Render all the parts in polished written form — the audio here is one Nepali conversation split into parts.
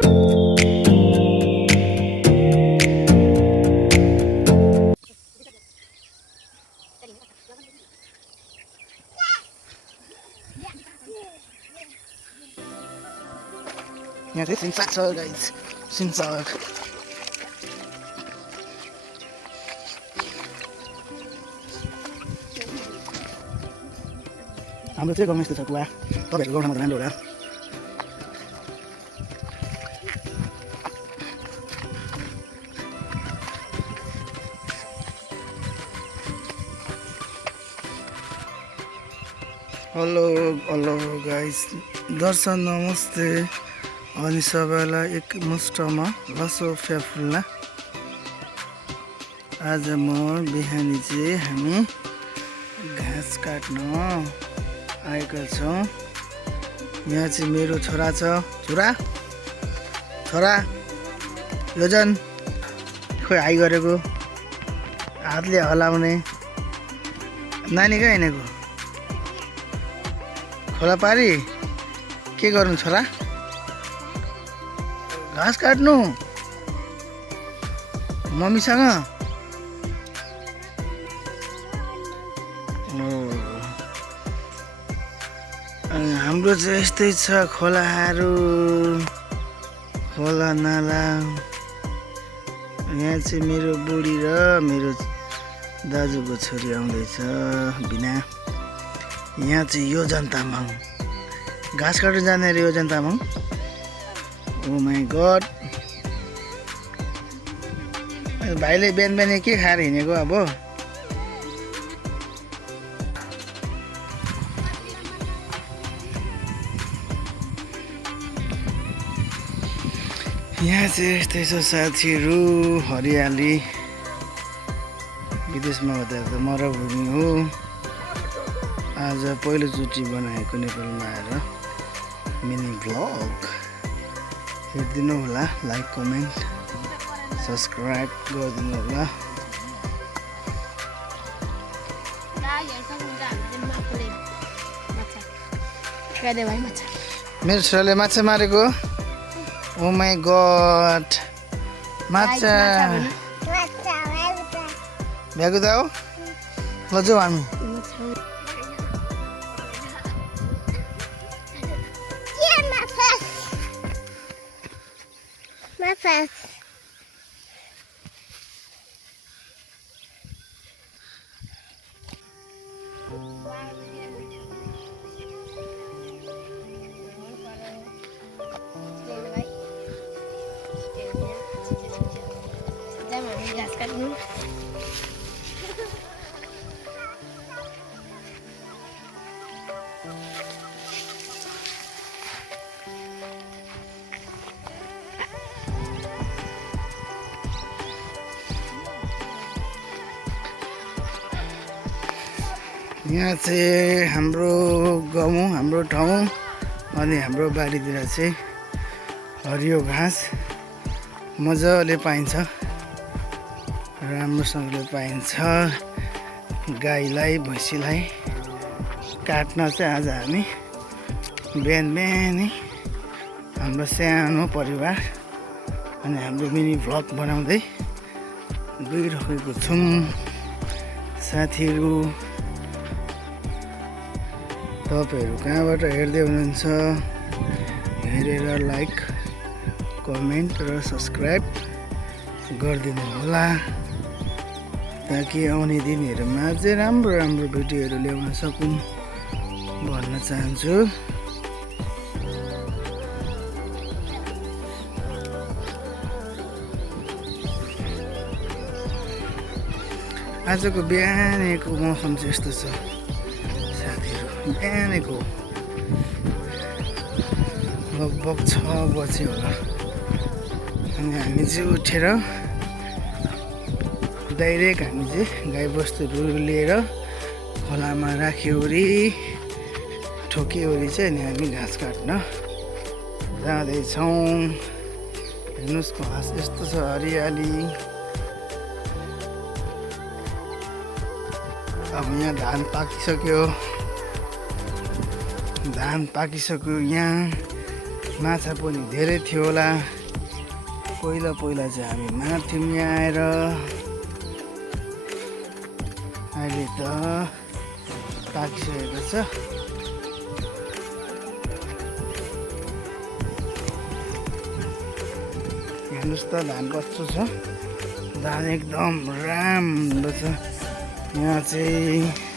यहाँ चाहिँ सिन्साग छ गाइस, सिन्साग। हाम्रो चाहिँ गाउँमा यस्तो छ कुवा, तपाईँहरूको गाउँमा त राम्रो होला। हेलो हेलो गाइस, दर्शन नमस्ते अनि सबैलाई एकमुष्टमा लसो फ्याफुल्ला। आज म बिहानी चाहिँ हामी घाँस काट्न आएका छौँ। यहाँ चाहिँ मेरो छोरा छ। छोरा योजन खोइ हाई गरेको, हातले हलाउने। नानी कहाँ हिँडेको? खोला पारी के गर्नु छोरा? घाँस काट्नु मम्मीसँग। हाम्रो चाहिँ यस्तै छ, खोलाहरू, खोला नाला। यहाँ चाहिँ मेरो बुढी र मेरो दाजुको छोरी आउँदैछ बिना। यहाँ चाहिँ योजन तामाङ घाँस काट्न जाने रे। योजन तामाङ, ओ माई गड। भाइले बिहान बिहान के खाएर हिँडेको अब? यहाँ चाहिँ यस्तै छ साथीहरू, हरियाली। विदेशमा हुँदा त मरुभूमि हो। आज पहिलोचोटि बनाएको नेपालमा आएर मिनी भ्लग हेरिदिनु होला। लाइक कमेन्ट सब्सक्राइब गरिदिनु होला। मेरो छोराले माछा मारेको। ओ माई गड, माछा भ्याएको त हो। ल जाऊ हामी। यहाँ चाहिँ हाम्रो गाउँ, हाम्रो ठाउँ अनि हाम्रो बारीतिर चाहिँ हरियो घाँस मजाले पाइन्छ, राम्रोसँगले पाइन्छ। गाईलाई भैँसीलाई काट्न चाहिँ आज हामी बिहान बिहानै हाम्रो सानो परिवार अनि हाम्रो मिनी भ्लग बनाउँदै गइरहेको छौँ साथीहरू। तपाईँहरू कहाँबाट हेर्दै हुनुहुन्छ? हेरेर लाइक कमेन्ट र सब्सक्राइब गरिदिनु होला, ताकि आउने दिनहरूमा चाहिँ राम्रो राम्रो भिडियोहरू ल्याउन सकौँ भन्न चाहन्छु। आजको बिहानको मौसम चाहिँ यस्तो छ साथीहरू। बिहानको लगभग 6 बजी होला अनि हामी चाहिँ उठेर डाइरेक्ट हामी चाहिँ गाईबस्तुहरू लिएर खोलामा राख्योरी ठोकियोरी चाहिँ अनि हामी घाँस काट्न जाँदैछौँ। हेर्नुहोस् घाँस यस्तो छ, हरियाली। अब यहाँ धान पाकिसक्यो, यहाँ माछा पनि धेरै थियो होला। पहिला चाहिँ हामी मार्थ्यौँ यहाँ आएर। अहिले त पाकिसकेको छ। हेर्नुहोस् त धान कस्तो छ। धान एकदम राम्रो छ। यहाँ चाहिँ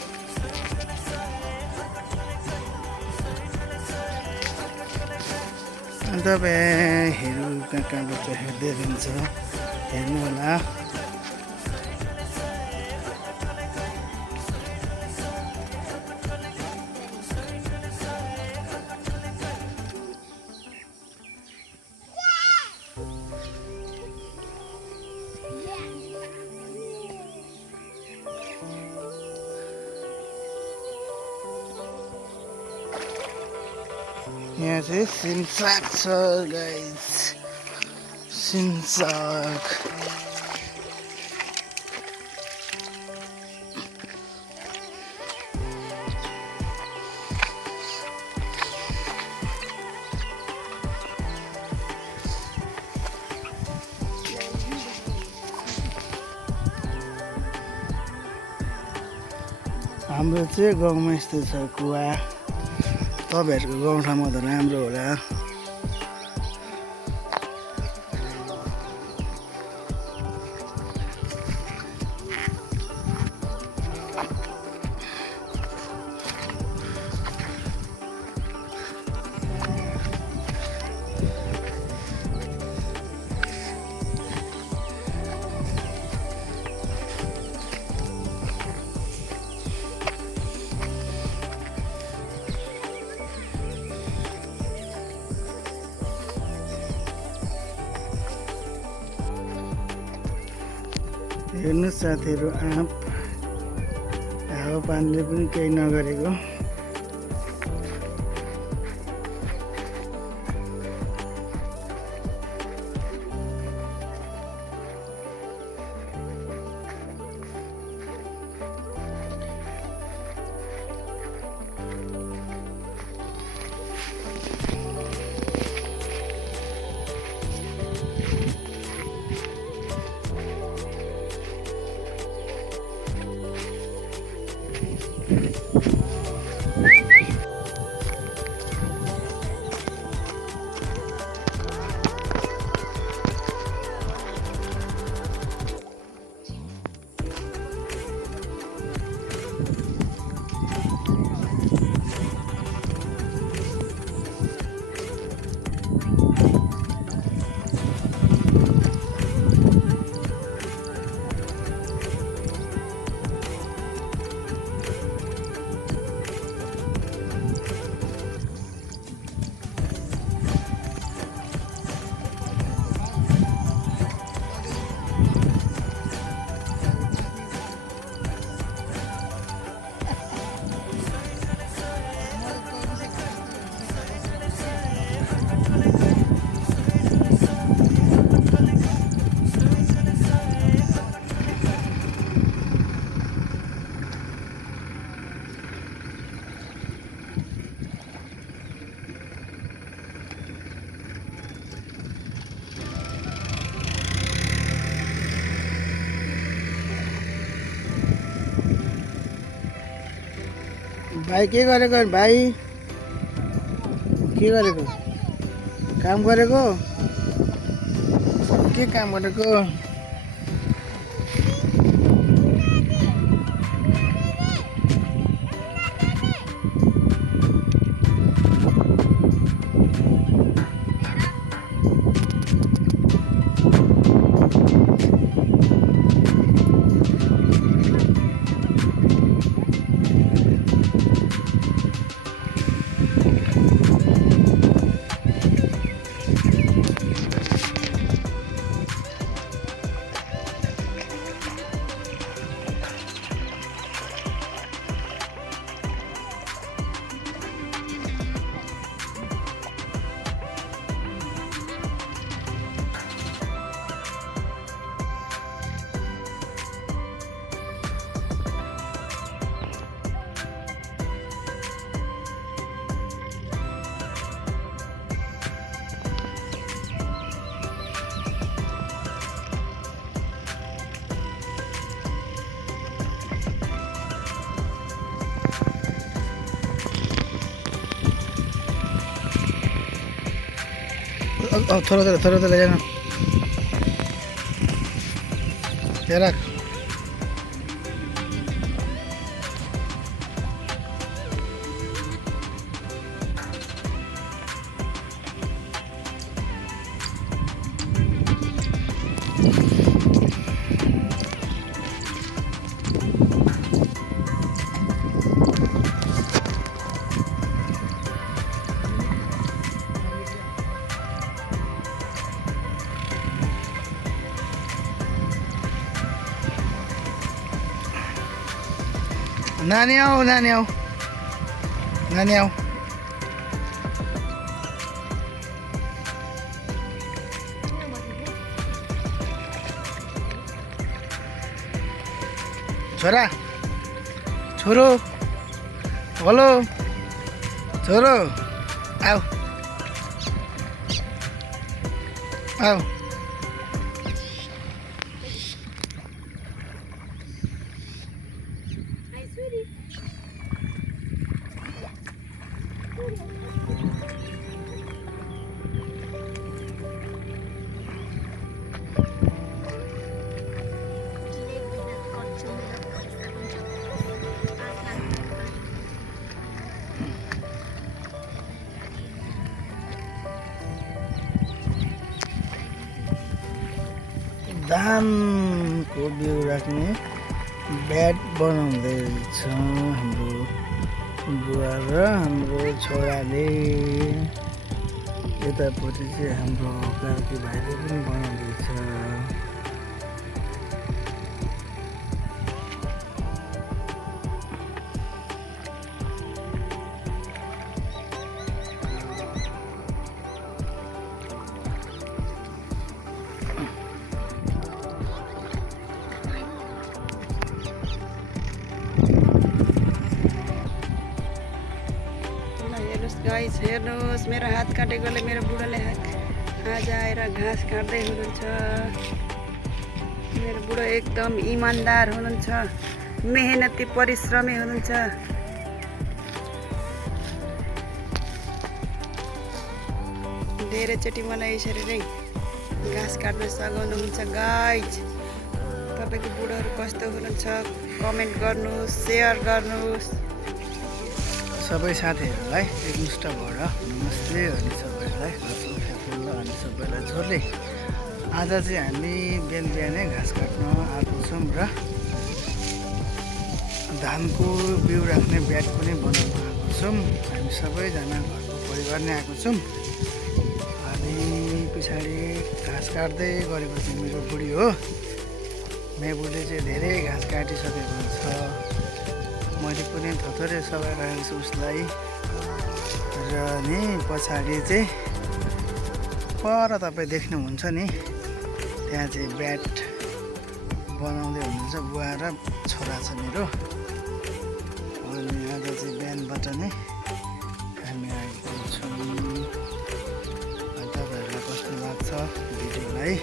तपाईँहरू कहाँबाट हेर्दै हुनुहुन्छ हेर्नु होला। यहाँ चाहिँ सिमसाग छ गाइस, सिमसाग। हाम्रो चाहिँ गाउँमा यस्तो छ कुवा। तपाईँहरूको गाउँठाउँमा त राम्रो होला। हेर्नुहोस् साथीहरू, आँप हावापानीले पनि केही नगरेको। भाइ के गरेको भाइ? के गरेको? काम गरेको? के काम गरेको? थोड़ा ले जाना ये रख नानी आओ छोरा छोरो हेलो छोरो आओ आओ धानको बिउ राख्ने ब्याट बनाउँदैछ हाम्रो बुवा र हाम्रो छोराले। यतापट्टि चाहिँ हाम्रो कार्की भाइले पनि बनाउँदैछ। गाइस हेर्नुहोस् मेरो हात काटेकोले मेरो बुढाले आज आएर घाँस काट्दै हुनुहुन्छ। मेरो बुढो एकदम इमान्दार हुनुहुन्छ, मेहनती परिश्रमी हुनुहुन्छ। धेरैचोटि मलाई यसरी नै घाँस काट्न सघाउनुहुन्छ। गाइस तपाईँको बुढोहरू कस्तो हुनुहुन्छ कमेन्ट गर्नुहोस्, सेयर गर्नुहोस्। सबै साथीहरूलाई एकमुष्ट भएर नमस्ते अनि सबैलाई अनि सबैलाई छोड्ले। आज चाहिँ हामी बिहानै घाँस काट्न आएको छौँ र धानको बिउ राख्ने ब्याट पनि बनाउन आएको छौँ। हामी सबैजना घरको परिवार नै आएको छौँ। अनि पछाडि घाँस काट्दै गरेपछि मेरो बुढी हो, मेरो बुढीले चाहिँ धेरै घाँस काटिसकेको छ। मैले पनि थोरै सघाइरहेको छु उसलाई। र नि पछाडि चाहिँ पर तपाईँ देख्नुहुन्छ नि त्यहाँ चाहिँ ब्याट बनाउँदै हुनुहुन्छ बुवा र छोरा छ मेरो। अनि आज चाहिँ बिहानबाट नै हामी आएको छौँ। तपाईँहरूलाई कस्तो लाग्छ भिडियोलाई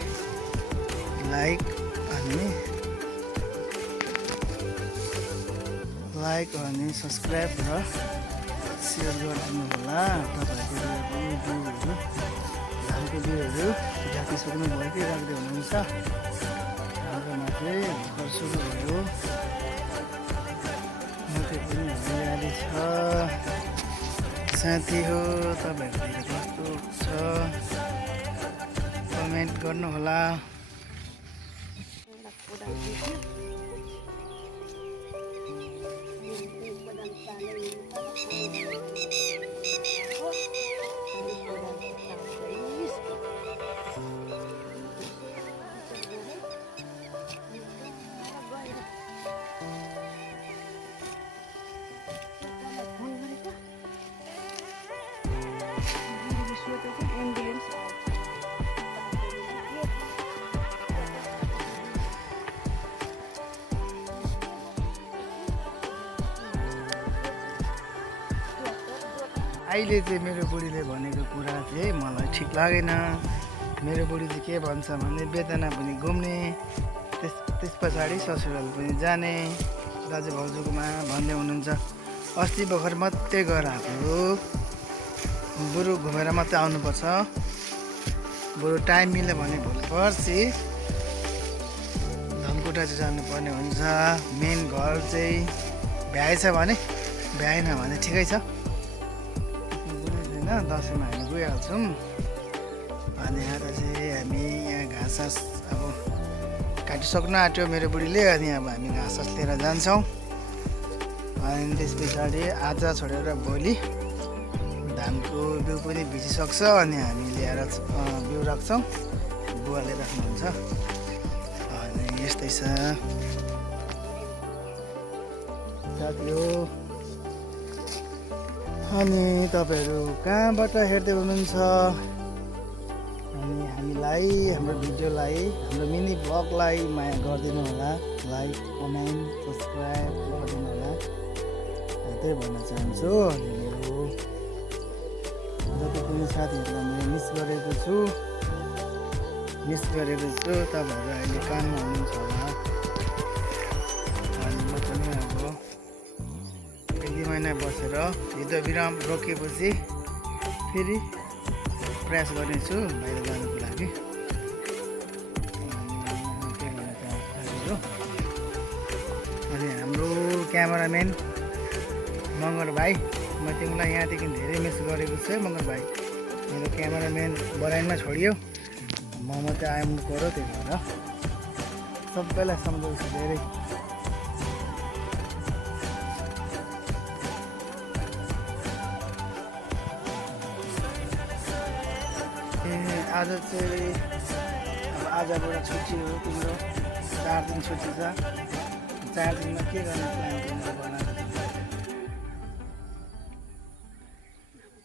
लाइक अनि सब्सक्राइब र सेयर गरिदिनु होला। तपाईँहरूको बिउहरू धानको बिउहरू राखिसक्नु भयो कि राख्दै हुनुहुन्छ? हाम्रोमा चाहिँ भर्खर सुरु भयो। माथि पनि हरियाली छ। साथी हो तपाईँहरूतिर कस्तो छ कमेन्ट गर्नुहोला। अहिले चाहिँ मेरो बुढीले भनेको कुरा चाहिँ मलाई ठिक लागेन। मेरो बुढी चाहिँ के भन्छ भने बेतना पनि घुम्ने, त्यस पछाडि ससुराल पनि जाने दाजु भाउजूकोमा भन्दै हुनुहुन्छ। अस्ति भर्खर मात्रै गएर आएको, बुढो घुमेर मात्रै आउनुपर्छ। बरु टाइम मिल्यो भने भोलि पर्सि धनकुटा चाहिँ जानुपर्ने हुन्छ। मेन घर चाहिँ भ्याएछ भने, भ्याएन भने ठिकै छ, होइन दसैँमा हामी गइहाल्छौँ। अनि आज चाहिँ हामी यहाँ घाँस सास अब काटिसक्नु आँट्यो मेरो बुढीले, अनि अब हामी घाँस सास लिएर जान्छौँ। अनि त्यस पछाडि आज छोडेर भोलि धानको बिउ पनि भिजिसक्छ, अनि हामी ल्याएर बिउ राख्छौँ, बुवाले राख्नुहुन्छ। अनि यस्तै छ साथी हो। अनि तपाईँहरू कहाँबाट हेर्दै हुनुहुन्छ, अनि हामीलाई हाम्रो भिडियोलाई, हाम्रो मिनी ब्लगलाई माया गरिदिनु होला, लाइक कमेन्ट सब्सक्राइब गरिदिनु होला, त्यही भन्न चाहन्छु। अनि मेरो जति पनि साथीहरूलाई मैले मिस गरेको छु, तपाईँहरू अहिले काममा हुनुहुन्छ होला। अनि म पनि अब 1-2 महिना बसेर युद्धविराम रोकेपछि फेरि प्रयास गर्नेछु बाहिर जानुको लागि। अनि हाम्रो क्यामेराम्यान मगर भाइ, म तिमीलाई यहाँदेखि धेरै मिस गरेको छु है मगर भाइ। मेरो क्यामेराम्यान बराइनमा छोडियो, म मात्रै आउनु पऱ्यो, त्यही भएर सबैलाई सम्झाउँछु धेरै। आज चाहिँ अब आजबाट छुट्टी हो तिम्रो, 4 दिन छुट्टी छ। 4 दिनमा के गर्ने प्लान तिम्रो बनाएको छ?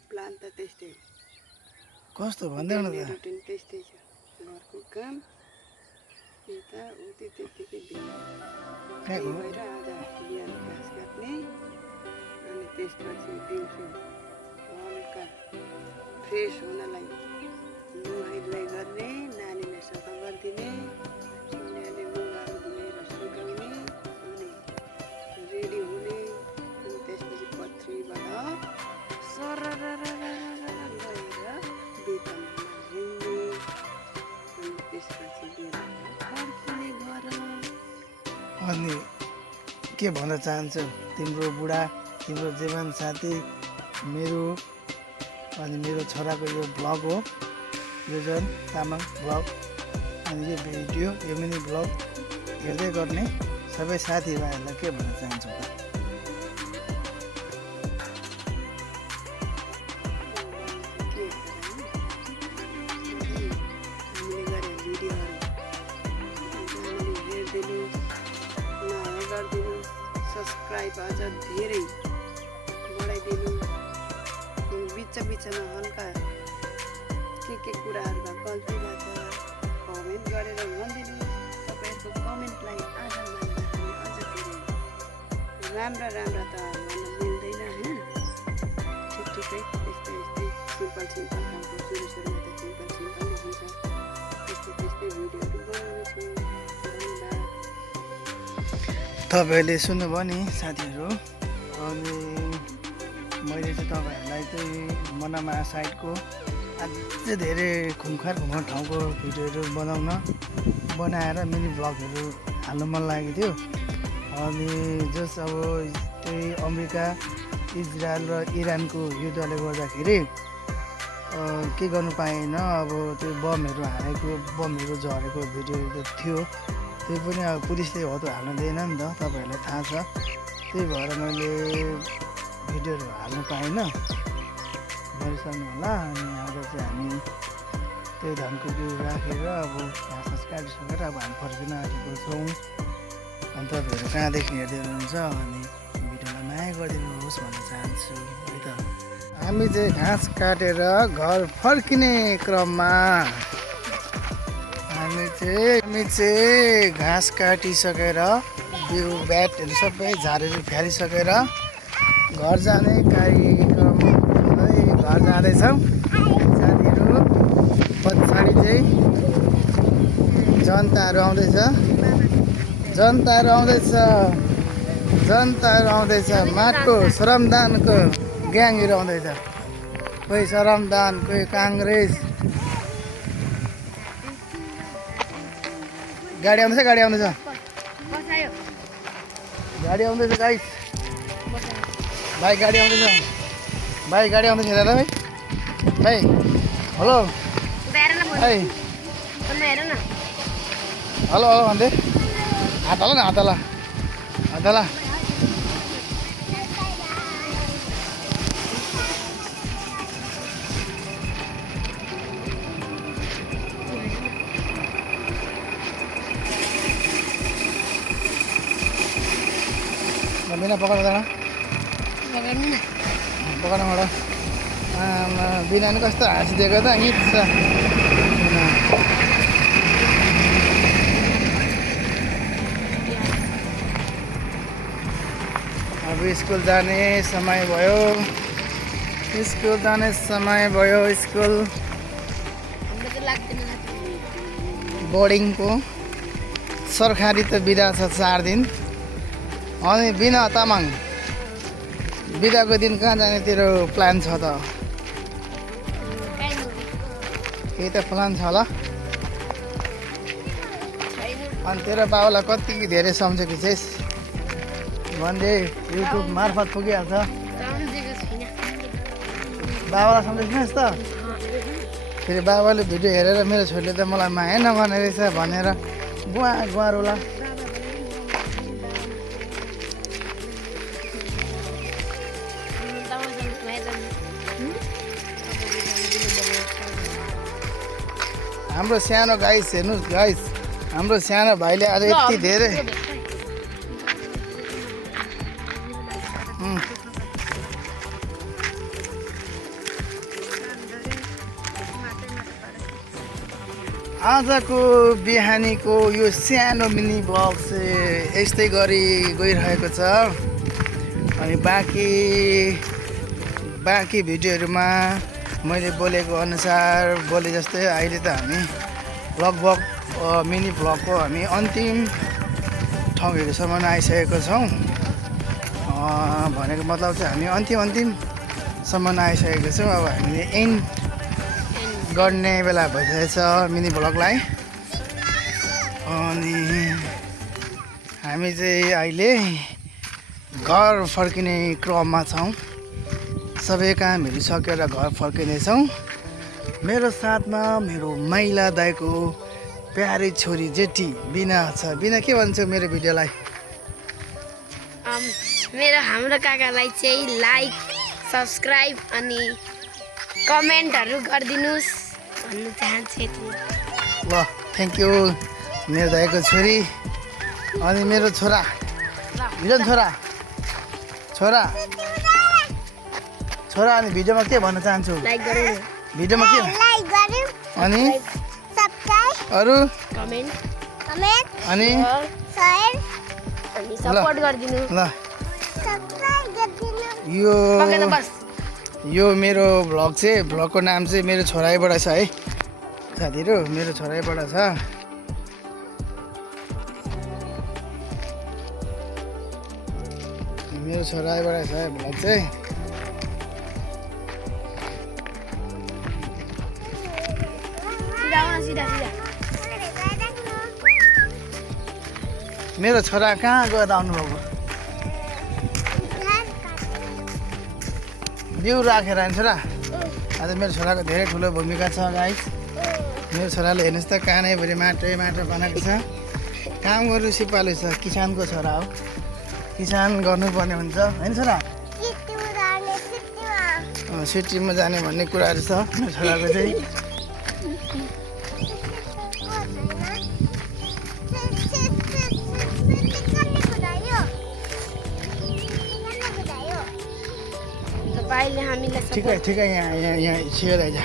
प्लान त त्यस्तै हो, कस्तो भन्दैन त? रुटिन त्यस्तै छ, घरको काम यताउति त्यत्तिकै दिन। त्यही भएर आज बिहान घाँस काट्ने, अनि त्यसपछि दिउँसो हल्का फ्रेस हुनलाई नुहाइधुवाइ गर्ने, नानीलाई सफा गरिदिने, अलिअलि लुगाहरू धुएर सुकाउने, अनि रेडी हुने, अनि त्यसपछि पथरीबाट सरर गएर बेतनमा हिँड्ने, अनि त्यसपछि बेलुका फर्किने घर। अनि के भन्न चाहन्छु, तिम्रो बुढा, तिम्रो जीवन साथी, मेरो अनि मेरो छोराको यो ब्लग हो, योजन तामाङ ब्लग। अनि यो भिडियो, यो मिनी ब्लग हेर्दै गर्ने सबै साथीभाइहरूलाई के भन्न चाहन्छु त? हामीले गरे भिडियोहरू हेरिदिनु, माया गरिदिनु, सब्सक्राइब अझ धेरै बढाइदिनु। बिचमा हल्का के कुराहरूमा गल्ती भएको छ कमेन्ट गरेर भनिदिनु। तपाईँहरूको कमेन्टलाई आधार मानेर हामी अझ धेरै राम्रा त भन्न मिल्दैन होइन, ठिकै यस्तै सिम्पल खालको सुरुमा त सिम्पल नै हुन्छ, त्यस्तै भिडियोहरू बनाउनेछु। धन्यवाद। तपाईँहरूले सुन्नुभयो नि साथीहरू। अनि मैले चाहिँ तपाईँहरूलाई चाहिँ मनामा साइडको अझै धेरै खुमखार ठाउँको भिडियोहरू बनाएर मिनी ब्लगहरू हाल्नु मन लागेको थियो। अनि जस अब त्यही अमेरिका, इजरायल र इरानको युद्धले गर्दाखेरि के गर्नु पाएन, अब त्यो बमहरू झरेको भिडियोहरू थियो, त्यो पनि अब पुलिसले हो त हाल्नु दिएन नि त, तपाईँहरूलाई थाहा छ। त्यही भएर मैले भिडियोहरू हाल्नु पाएन, गरिसक्नु होला। अनि आज चाहिँ हामी त्यही धानको बिउ राखेर अब घाँस काटिसकेर अब हामी फर्किन आँटेको छौँ। अनि तपाईँहरू कहाँदेखि हेर्दै हुनुहुन्छ, अनि भिडियोलाई माया गरिदिनुहोस् भन्न चाहन्छु है त। हामी चाहिँ घाँस काटेर घर फर्किने क्रममा हामी चाहिँ घाँस काटिसकेर बिउ ब्याटहरू सबै झारेर फ्यालिसकेर घर जाने कार्यक्रम घर जाँदैछौँ साथीहरू। पछाडि चाहिँ जनताहरू आउँदैछ, माटो श्रमदानको ग्याङहरू आउँदैछ, कोही श्रमदान, कोही काङ्ग्रेस, गाडी आउँदैछ गाडी आउँदैछ बसायो गाडी आउँदैछ गाइस भाइ गाडी आउँदैछ भाइ गाडी आउँदैछ हेर भाइ भाइ हेलो हेर न भाइ हेर न हेलो हेलो भन्दै हात हाल न हात हाल हात हाल बिना पकाउँदैन पकाउनबाट बिना नि कस्तो हाँसिदिएको त हिँड्छ अब स्कुल जाने समय भयो स्कुल जाने समय भयो स्कुल बोर्डिङको सरकारी त बिदा छ 4 दिन अनि बिना तामाङ बिदाको दिन कहाँ जाने तेरो प्लान छ त केही त प्लान छ होला अनि तेरो बाबालाई कति धेरै सम्झेको छेस् भन्दै युट्युब मार्फत पुगिहाल्छ बाबालाई सम्झेको त फेरि बाबाले भिडियो हेरेर मेरो छोरीले त मलाई माया नगर्ने रहेछ भनेर गुवा गुवारोला हाम्रो सानो गाइस हेर्नुहोस् गाइस हाम्रो सानो भाइले आज यति धेरै आजको बिहानीको यो सानो मिनी ब्लग चाहिँ यस्तै गरी गइरहेको छ अनि बाँकी भिडियोहरूमा मैले बोलेको अनुसार बोले जस्तै अहिले त हामी लगभग मिनी ब्लगको हामी अन्तिम ठाउँहरूसम्म आइसकेको छौँ भनेको मतलब चाहिँ हामी अन्तिमसम्म आइसकेको छौँ अब हामीले एन्ड गर्ने बेला भइसकेको छ मिनी ब्लगलाई अनि हामी चाहिँ अहिले घर फर्किने क्रममा छौँ सबै कामहरू सकेर घर फर्किनेछौँ मेरो साथमा मेरो माइला दाइको प्यारी छोरी जेठी बिना छ बिना के भन्छौ मेरो भिडियोलाई हाम्रो काकालाई चाहिँ लाइक सब्सक्राइब अनि कमेन्टहरू गरिदिनुहोस् भन्नु चाहन्छु ल थ्याङ्क यू मेरो दाइको छोरी अनि मेरो छोरा भिजन छोरा छोरा छोरा अनि भिडियोमा के भन्न चाहन्छु लाइक गरौँ भिडियोमा के अनि अरू कमेन्ट अनि सपोर्ट गरिदिनु ल यो मेरो भ्लग चाहिँ भ्लगको नाम चाहिँ मेरो छोराइबाट छ है साथीहरू मेरो छोराइबाट छ मेरो छोराइबाट छ भ्लग चाहिँ मेरो छोरा कहाँ गएर आउनुभएको बिउ राखेर होइन छोरा आज मेरो छोराको धेरै ठुलो भूमिका छ गाइस मेरो छोराले हेर्नुहोस् त कानैभरि माटो बनाएको छ काम गर्नु सिपालु छ किसानको छोरा हो किसान गर्नुपर्ने हुन्छ होइन छोरा सिटीमा जाने भन्ने कुराहरू छ मेरो छोराको चाहिँ ठीक है यहाँ शेयर आइज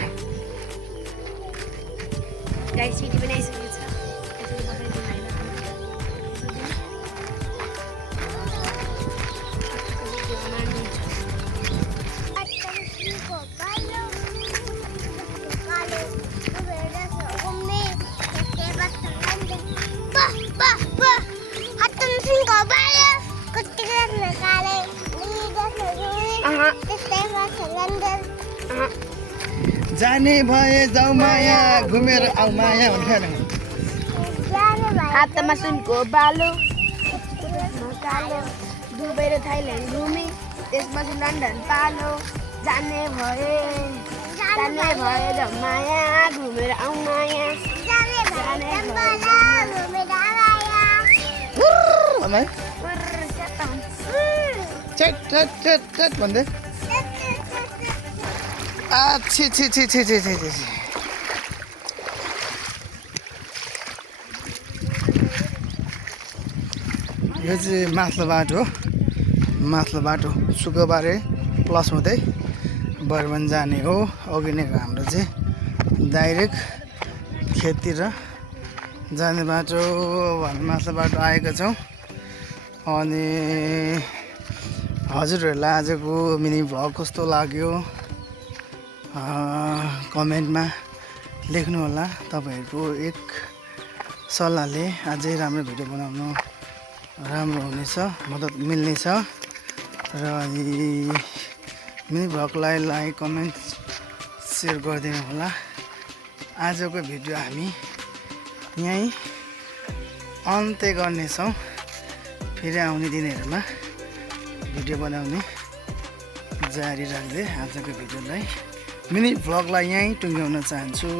गाइस भिडियो बनाइसकेको छ जाने भए जाऊ माया घुमेर आऊ माया भन्थ्यो नि हातमा सुनको बालो कालो दुबई र थाइल्यान्ड घुमी त्यसपछि लन्डन पालो जाने भए माया घुमेर आउँ माया चट भन्दै छि यो चाहिँ माथिल्लो बाटो सुकबारे प्लस हुँदै बर्मन जाने हो। अघि नै हाम्रो चाहिँ डाइरेक्ट खेततिर जाने बाटो भन्ने माथिल्लो बाटो आएको छौँ। अनि हजुरहरूलाई आजको मिनी भ्लग कस्तो लाग्यो कमेन्टमा लेख्नुहोला। तपाईँहरूको एक सल्लाहले अझै राम्रो भिडियो बनाउनु राम्रो हुनेछ, मद्दत मिल्नेछ। र मिनी भ्लगलाई लाइक कमेन्ट सेयर गरिदिनु होला। आजको भिडियो हामी यहीँ अन्त्य गर्नेछौँ। फेरि आउने दिनहरूमा भिडियो बनाउने जारी राख्दै आजको भिडियोलाई मिनी भ्लगलाई यहीँ टुङ्ग्याउन चाहन्छु।